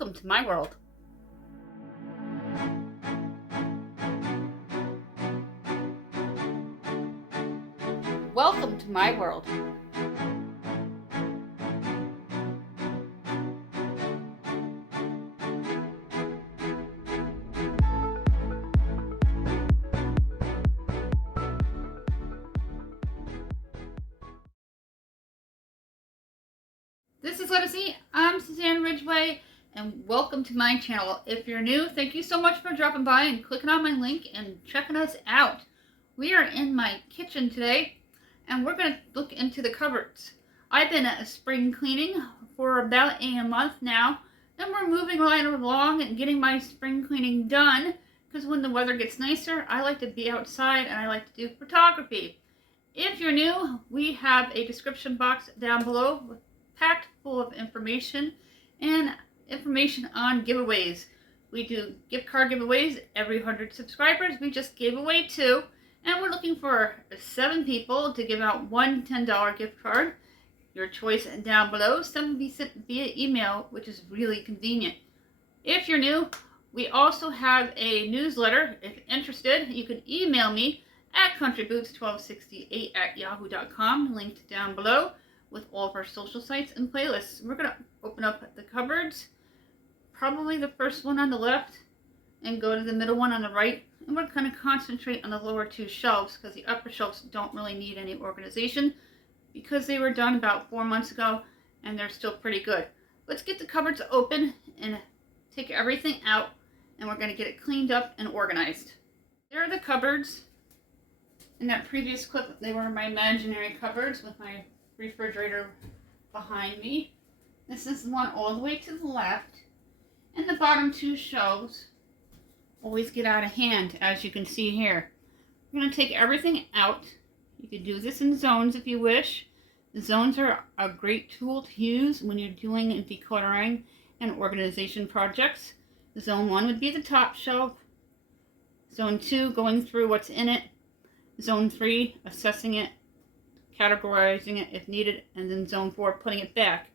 Welcome to my world. Welcome to my world. This is Legacy. I'm Suzanne Ridgway, and welcome to my channel. If you're new, thank you so much for dropping by and clicking on my link and checking us out. We are in my kitchen today, and we're going to look into the cupboards. I've been spring cleaning for about a month now, and we're moving right along and getting my spring cleaning done, because when the weather gets nicer, I like to be outside and I like to do photography. If you're new, we have a description box down below packed full of information and information on giveaways. We do gift card giveaways every 100 subscribers. We just gave away 2, and we're looking for 7 people to give out one $10 gift card. Your choice down below. Some will be sent via email, which is really convenient. If you're new, we also have a newsletter. If you're interested, you can email me at countryboots1268@yahoo.com, linked down below, with all of our social sites and playlists. We're going to open up the cupboards, probably the first one on the left, and go to the middle one on the right. And we're going to concentrate on the lower 2 shelves, because the upper shelves don't really need any organization, because they were done about 4 months ago, and they're still pretty good. Let's get the cupboards open and take everything out, and we're going to get it cleaned up and organized. There are the cupboards. In that previous clip, they were my imaginary cupboards with my refrigerator behind me. This is the one all the way to the left, and the bottom 2 shelves always get out of hand, as you can see here. We're going to take everything out. You can do this in zones if you wish. The zones are a great tool to use when you're doing decluttering and organization projects. Zone 1 would be the top shelf. Zone 2, going through what's in it. Zone 3, assessing it, categorizing it if needed, and then zone 4, putting it back.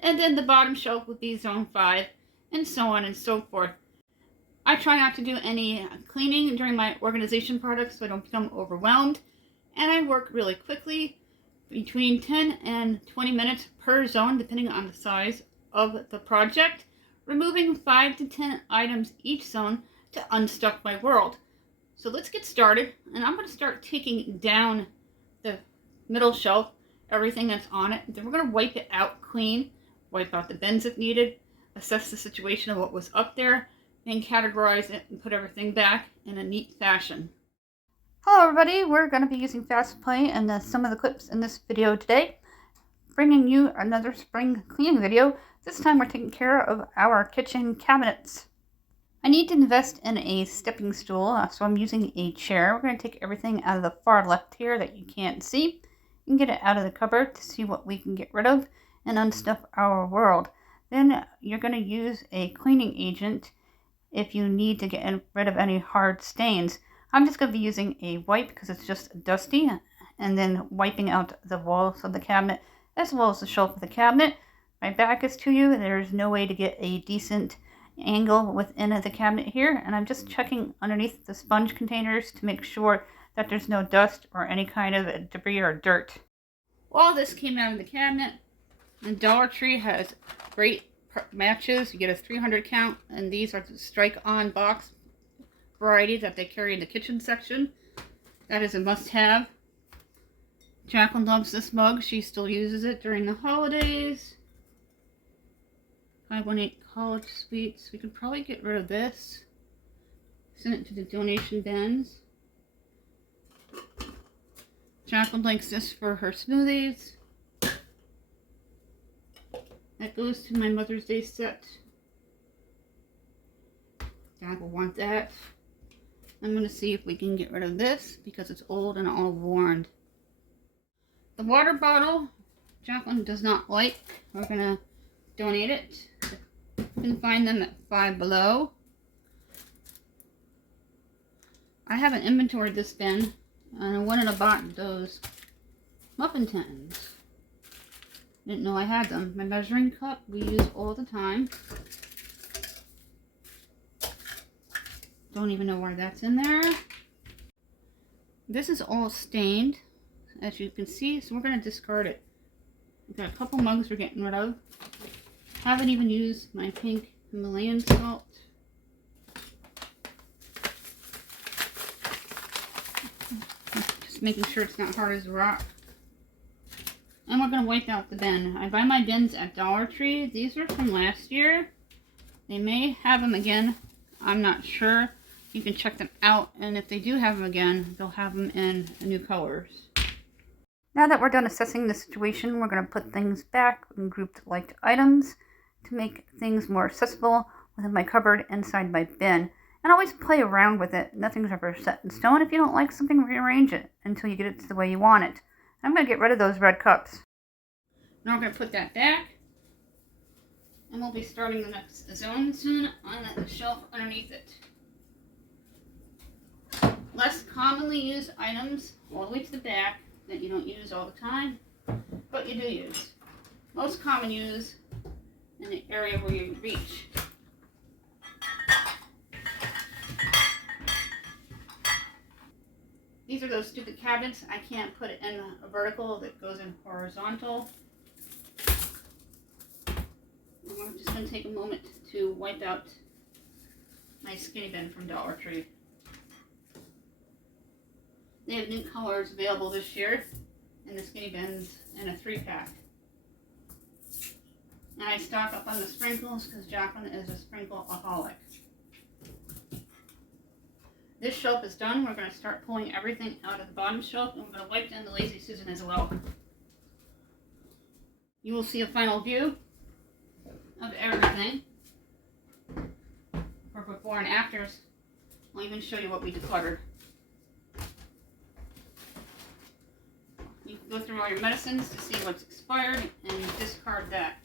And then the bottom shelf would be zone 5, and so on and so forth. I try not to do any cleaning during my organization projects so I don't become overwhelmed, and I work really quickly, between 10 and 20 minutes per zone, depending on the size of the project, removing 5 to 10 items each zone to unstuck my world. So let's get started, and I'm going to start taking down the middle shelf, everything that's on it. Then we're going to wipe it out clean, wipe out the bins if needed, assess the situation of what was up there, and categorize it and put everything back in a neat fashion. Hello everybody, we're going to be using Fast Play in some of the clips in this video today, bringing you another spring cleaning video. This time we're taking care of our kitchen cabinets. I need to invest in a stepping stool, so I'm using a chair. We're going to take everything out of the far left here that you can't see and get it out of the cupboard to see what we can get rid of and unstuff our world. Then you're going to use a cleaning agent if you need to get rid of any hard stains. I'm just going to be using a wipe because it's just dusty, and then wiping out the walls of the cabinet as well as the shelf of the cabinet. My back is to you. There's no way to get a decent angle within the cabinet here, and I'm just checking underneath the sponge containers to make sure that there's no dust or any kind of debris or dirt. All this came out of the cabinet, and Dollar Tree has great matches. You get a 300 count, and these are the strike on box variety that they carry in the kitchen section. That is a must-have. Jacqueline loves this mug. She still uses it during the holidays. 518 College Sweets. We could probably get rid of this. Send it to the donation bins. Jacqueline likes this for her smoothies. That goes to my Mother's Day set. Dad will want that. I'm going to see if we can get rid of this because it's old and all worn. The water bottle, Jacqueline does not like. We're going to donate it. You can find them at Five Below. I haven't inventoried this bin, and I wanted to buy those muffin tins. Didn't know I had them. My measuring cup we use all the time. Don't even know why that's in there. This is all stained, as you can see, so we're going to discard it. We've got a couple mugs we're getting rid of. Haven't even used my pink Himalayan salt. Just making sure it's not hard as a rock. And we're going to wipe out the bin. I buy my bins at Dollar Tree. These are from last year. They may have them again. I'm not sure. You can check them out. And if they do have them again, they'll have them in new colors. Now that we're done assessing the situation, we're going to put things back in grouped liked items to make things more accessible within my cupboard inside my bin. And always play around with it. Nothing's ever set in stone. If you don't like something, rearrange it until you get it to the way you want it. I'm going to get rid of those red cups. Now we're going to put that back. And we'll be starting the next zone soon on the shelf underneath it. Less commonly used items all the way to the back that you don't use all the time, but you do use. Most common use in the area where you reach. These are those stupid cabinets. I can't put it in a vertical that goes in horizontal. And we're just going to take a moment to wipe out my skinny bin from Dollar Tree. They have new colors available this year in the skinny bins in a 3-pack. And I stock up on the sprinkles because Jacqueline is a sprinkle-aholic. This shelf is done. We're going to start pulling everything out of the bottom shelf, and we're going to wipe down the Lazy Susan as well. You will see a final view of everything for before and afters. I'll even show you what we decluttered. You can go through all your medicines to see what's expired and discard that.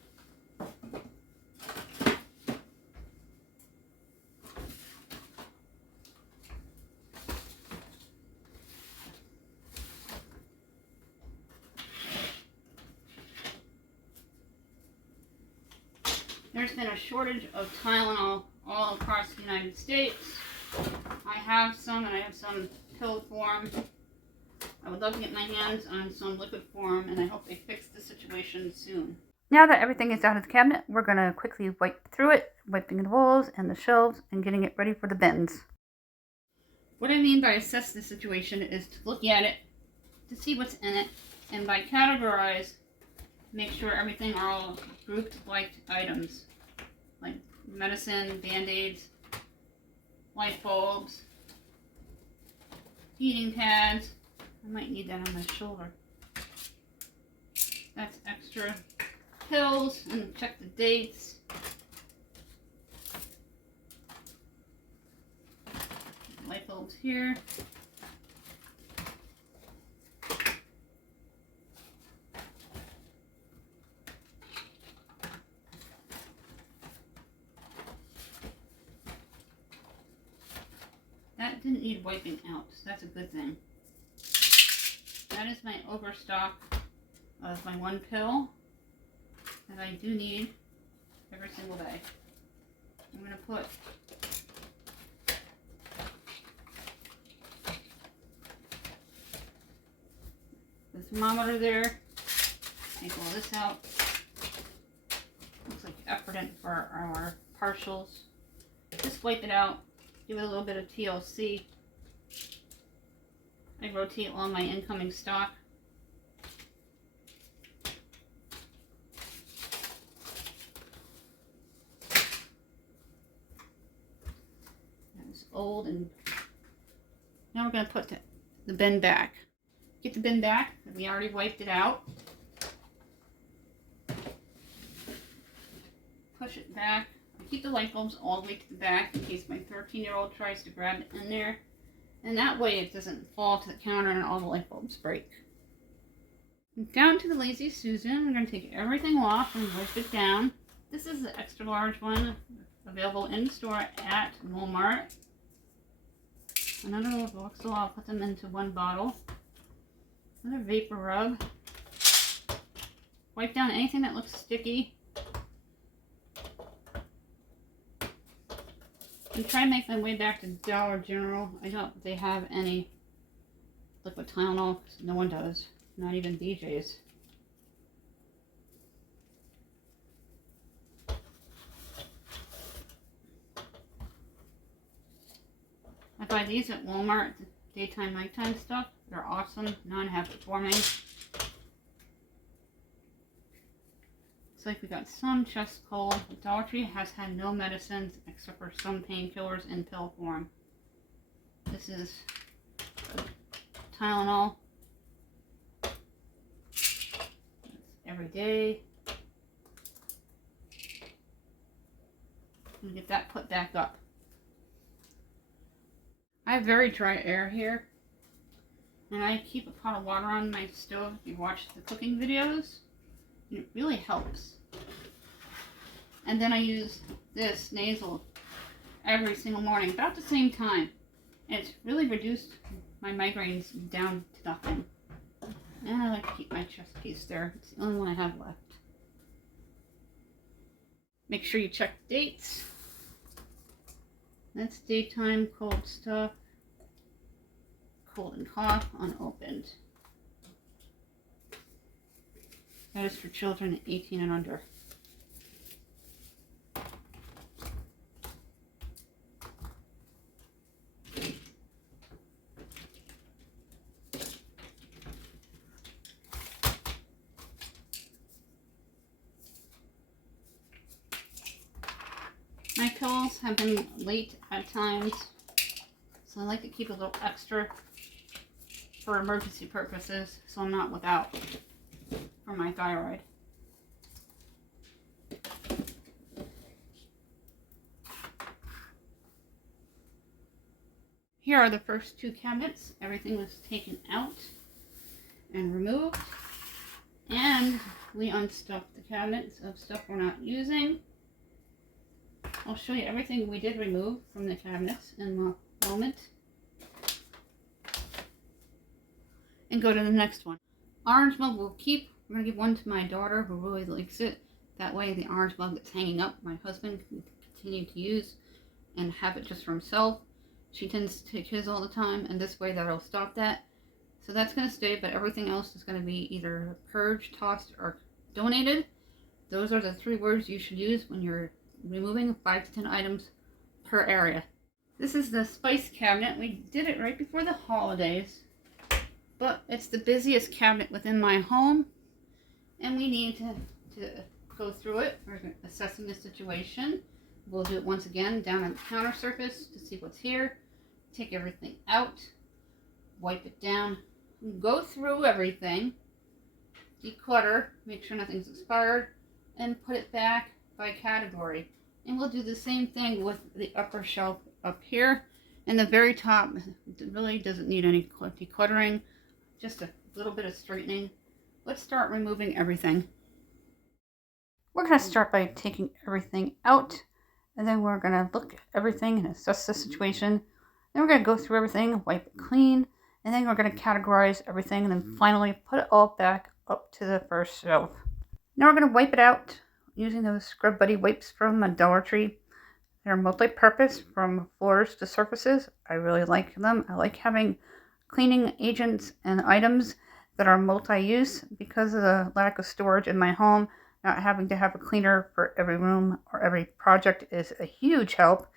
There's been a shortage of Tylenol all across the United States. I have some, and I have some pill form. I would love to get my hands on some liquid form, and I hope they fix the situation soon. Now that everything is out of the cabinet, we're going to quickly wipe through it, wiping the walls and the shelves, and getting it ready for the bins. What I mean by assess the situation is to look at it, to see what's in it, and by categorize, make sure everything are all grouped like items, like medicine, band-aids, light bulbs, heating pads. I might need that on my shoulder. That's extra pills, and check the dates. Light bulbs here. That didn't need wiping out, so that's a good thing. That is my overstock of my one pill that I do need every single day. I'm going to put the thermometer there. Take all this out. Looks like Effordent for our partials. Just wipe it out. Give it a little bit of TLC. I rotate all my incoming stock. That's old, and now we're going to put the bin back. Get the bin back. We already wiped it out. Push it back. I keep the light bulbs all the way to the back in case my 13-year-old tries to grab it in there. And that way it doesn't fall to the counter and all the light bulbs break. Down to the Lazy Susan. We're going to take everything off and wipe it down. This is the extra large one available in store at Walmart. Another little Voxel. I'll put them into one bottle. Another vapor rub. Wipe down anything that looks sticky. I'm trying to make my way back to Dollar General. I don't think they have any liquid Tylenol. No one does. Not even BJ's. I buy these at Walmart. Daytime, nighttime stuff. They're awesome. Non-habit forming. It's like we got some chest cold. Dollar Tree has had no medicines except for some painkillers in pill form. This is Tylenol. It's every day. I'm gonna get that put back up. I have very dry air here, and I keep a pot of water on my stove. If you watch the cooking videos, it really helps. And then I use this nasal every single morning, about the same time. And it's really reduced my migraines down to nothing. And I like to keep my chest piece there. It's the only one I have left. Make sure you check the dates. That's daytime cold stuff. Cold and cough, unopened. That is for children 18 and under. My pills have been late at times, so I like to keep a little extra for emergency purposes, so I'm not without for my thyroid. Here are the first two cabinets. Everything was taken out and removed, and we unstuffed the cabinets of stuff we're not using. I'll show you everything we did remove from the cabinets in a moment. And go to the next one. Orange mug we'll keep. We're going to give one to my daughter who really likes it. That way the orange mug that's hanging up, my husband can continue to use and have it just for himself. She tends to take his all the time, and this way that'll stop that. So that's going to stay, but everything else is going to be either purged, tossed, or donated. Those are the 3 words you should use when you're removing 5 to 10 items per area. This is the spice cabinet. We did it right before the holidays, but it's the busiest cabinet within my home, and we need to go through it. We're assessing the situation. We'll do it once again down on the counter surface to see what's here. Take everything out, wipe it down, go through everything, declutter, make sure nothing's expired, and put it back by category. And we'll do the same thing with the upper shelf up here. And the very top really doesn't need any decluttering, just a little bit of straightening. Let's start removing everything. We're going to start by taking everything out, and then we're going to look at everything and assess the situation. Then we're going to go through everything, wipe it clean, and then we're going to categorize everything, and then finally put it all back up to the first shelf. Now we're going to wipe it out using those Scrub Buddy wipes from Dollar Tree. They're multi-purpose from floors to surfaces. I really like them. I like having cleaning agents and items that are multi-use because of the lack of storage in my home. Not having to have a cleaner for every room or every project is a huge help.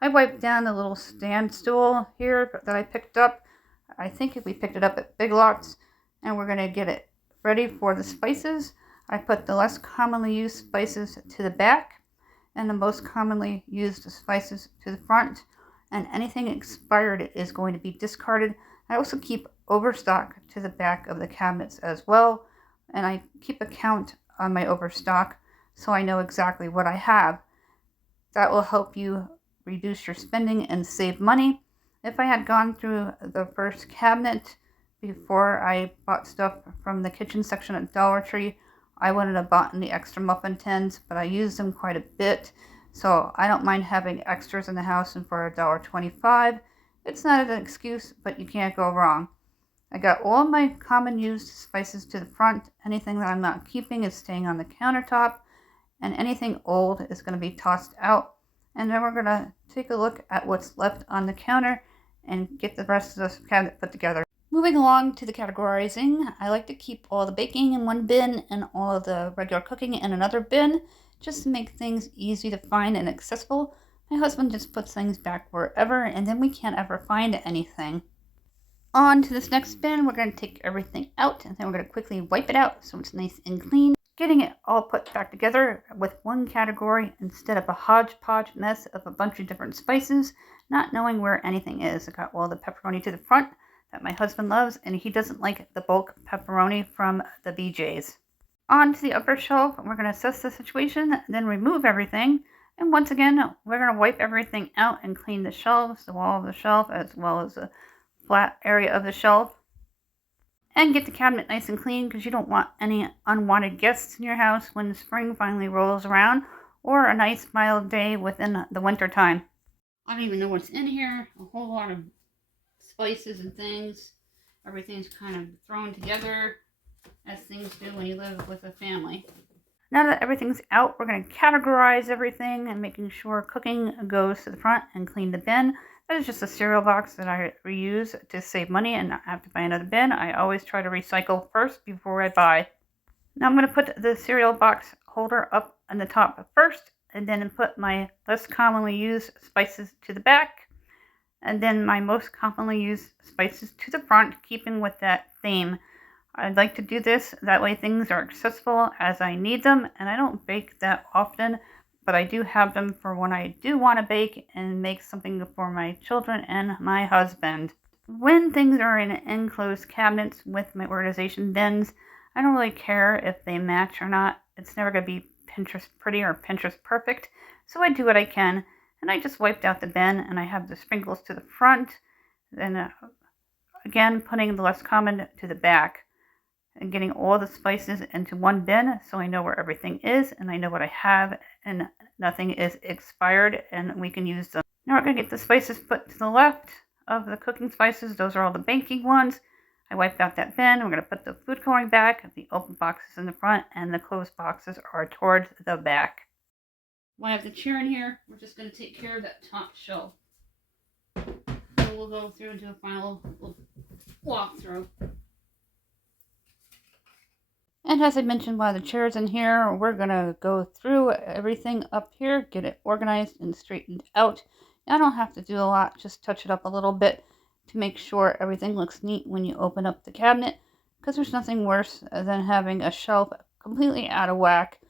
I wiped down the little stand stool here that I picked up. I think we picked it up at Big Lots, and we're going to get it ready for the spices. I put the less commonly used spices to the back and the most commonly used spices to the front, and anything expired is going to be discarded. I also keep overstock to the back of the cabinets as well, and I keep a count on my overstock so I know exactly what I have. That will help you reduce your spending and save money. If I had gone through the first cabinet before I bought stuff from the kitchen section at Dollar Tree, I wouldn't have bought any extra muffin tins, but I use them quite a bit, so I don't mind having extras in the house, and for $1.25, it's not an excuse, but you can't go wrong. I got all my common used spices to the front. Anything that I'm not keeping is staying on the countertop, and anything old is going to be tossed out. And then we're going to take a look at what's left on the counter and get the rest of the cabinet put together. Moving along to the categorizing, I like to keep all the baking in one bin and all of the regular cooking in another bin, just to make things easy to find and accessible. My husband just puts things back wherever, and then we can't ever find anything. On to this next bin, we're going to take everything out, and then we're going to quickly wipe it out so it's nice and clean. Getting it all put back together with one category instead of a hodgepodge mess of a bunch of different spices, not knowing where anything is. I got all the pepperoni to the front that my husband loves, and he doesn't like the bulk pepperoni from the BJ's. On to the upper shelf, we're going to assess the situation, then remove everything. And once again, we're going to wipe everything out and clean the shelves, the wall of the shelf, as well as the flat area of the shelf. And get the cabinet nice and clean, because you don't want any unwanted guests in your house when spring finally rolls around, or a nice mild day within the winter time. I don't even know what's in here. A whole lot of spices and things. Everything's kind of thrown together, as things do when you live with a family. Now that everything's out, we're going to categorize everything and making sure cooking goes to the front and clean the bin. That is just a cereal box that I reuse to save money and not have to buy another bin. I always try to recycle first before I buy. Now I'm going to put the cereal box holder up on the top first, and then put my less commonly used spices to the back, and then my most commonly used spices to the front, keeping with that theme. I'd like to do this, that way things are accessible as I need them, and I don't bake that often, but I do have them for when I do want to bake and make something for my children and my husband. When things are in enclosed cabinets with my organization bins, I don't really care if they match or not. It's never going to be Pinterest pretty or Pinterest perfect, so I do what I can, and I just wiped out the bin, and I have the sprinkles to the front, then again putting the less common to the back, and getting all the spices into one bin so I know where everything is and I know what I have and nothing is expired and we can use them. Now we're going to get the spices put to the left of the cooking spices. Those are all the baking ones. I wiped out that bin. We're going to put the food coloring back, the open boxes in the front, and the closed boxes are towards the back. When I have the chair in here, we're just going to take care of that top shelf. So we'll go through and do a final walkthrough. And as I mentioned, while the chair's in here, we're going to go through everything up here, get it organized and straightened out. I don't have to do a lot, just touch it up a little bit to make sure everything looks neat when you open up the cabinet, because there's nothing worse than having a shelf completely out of whack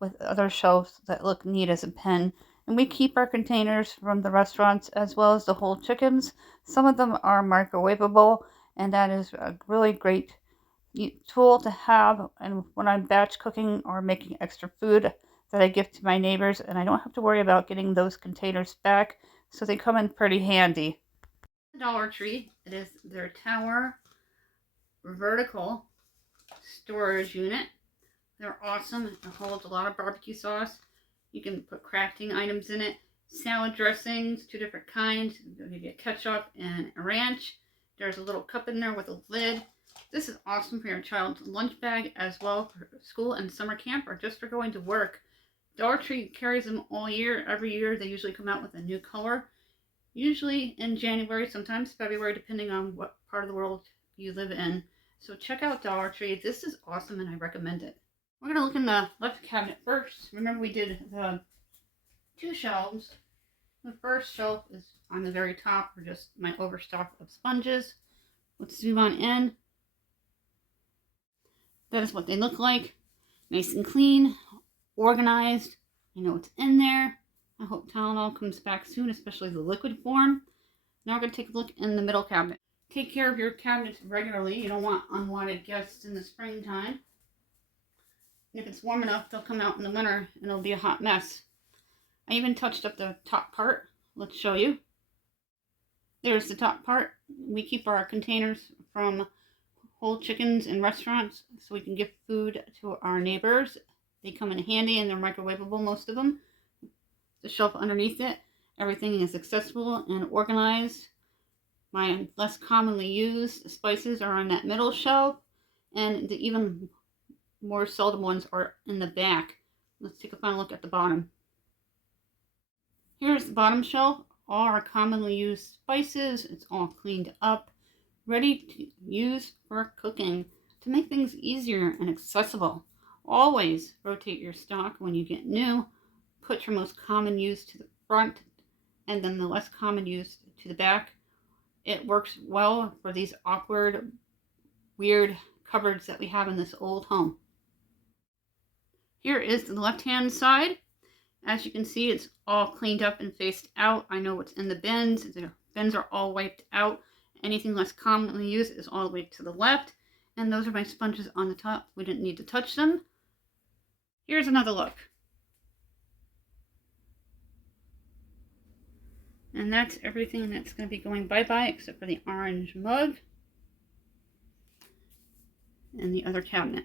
with other shelves that look neat as a pin. And we keep our containers from the restaurants as well as the whole chickens. Some of them are microwavable, and that is a really great tool to have, and when I'm batch cooking or making extra food that I give to my neighbors, and I don't have to worry about getting those containers back, so they come in pretty handy. Dollar Tree, it is their tower vertical storage unit. They're awesome. It holds a lot of barbecue sauce. You can put crafting items in it, salad dressings, 2 different kinds. You get ketchup and ranch. There's a little cup in there with a lid. This is awesome for your child's lunch bag as well for school and summer camp or just for going to work. Dollar Tree carries them all year. Every year they usually come out with a new color. Usually in January, sometimes February, depending on what part of the world you live in. So check out Dollar Tree. This is awesome and I recommend it. We're going to look in the left cabinet first. Remember we did the 2 shelves. The first shelf is on the very top for just my overstock of sponges. Let's zoom on in. That is what they look like. Nice and clean, organized. You know what's in there. I hope Tylenol comes back soon, especially the liquid form. Now we're going to take a look in the middle cabinet. Take care of your cabinets regularly. You don't want unwanted guests in the springtime. And if it's warm enough, they'll come out in the winter and it'll be a hot mess. I even touched up the top part. Let's show you. There's the top part. We keep our containers from whole chickens in restaurants so we can give food to our neighbors. They come in handy and they're microwavable, most of them. The shelf underneath it, everything is accessible and organized. My less commonly used spices are on that middle shelf, and the even more seldom ones are in the back. Let's take a final look at the bottom. Here's the bottom shelf, all our commonly used spices. It's all cleaned up, ready to use for cooking to make things easier and accessible. Always rotate your stock when you get new. Put your most common use to the front and then the less common use to the back. It works well for these awkward, weird cupboards that we have in this old home. Here is the left-hand side. As you can see, it's all cleaned up and faced out. I know what's in the bins. The bins are all wiped out. Anything less commonly used is all the way to the left. And those are my sponges on the top. We didn't need to touch them. Here's another look. And that's everything that's going to be going bye-bye except for the orange mug and the other cabinet.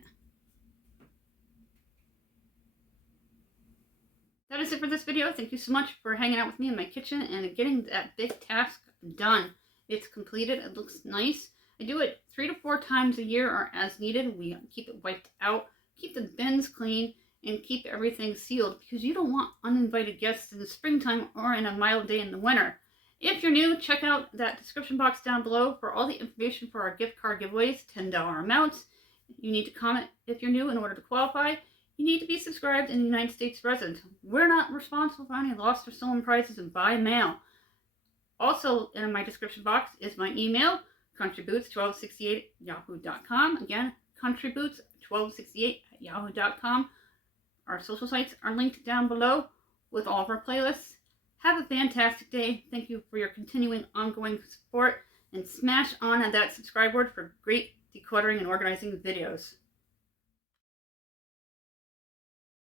That is it for this video. Thank you so much for hanging out with me in my kitchen and getting that big task done. It's completed. It looks nice. I do it 3 to 4 times a year or as needed. We keep it wiped out, keep the bins clean, and keep everything sealed because you don't want uninvited guests in the springtime or in a mild day in the winter. If you're new, check out that description box down below for all the information for our gift card giveaways, $10 amounts. You need to comment if you're new in order to qualify. You need to be subscribed and United States resident. We're not responsible for any lost or stolen prizes by mail. Also in my description box is my email, countryboots1268@yahoo.com. Again, countryboots1268@yahoo.com. Our social sites are linked down below with all of our playlists. Have a fantastic day. Thank you for your continuing ongoing support and smash on that subscribe word for great decluttering and organizing videos.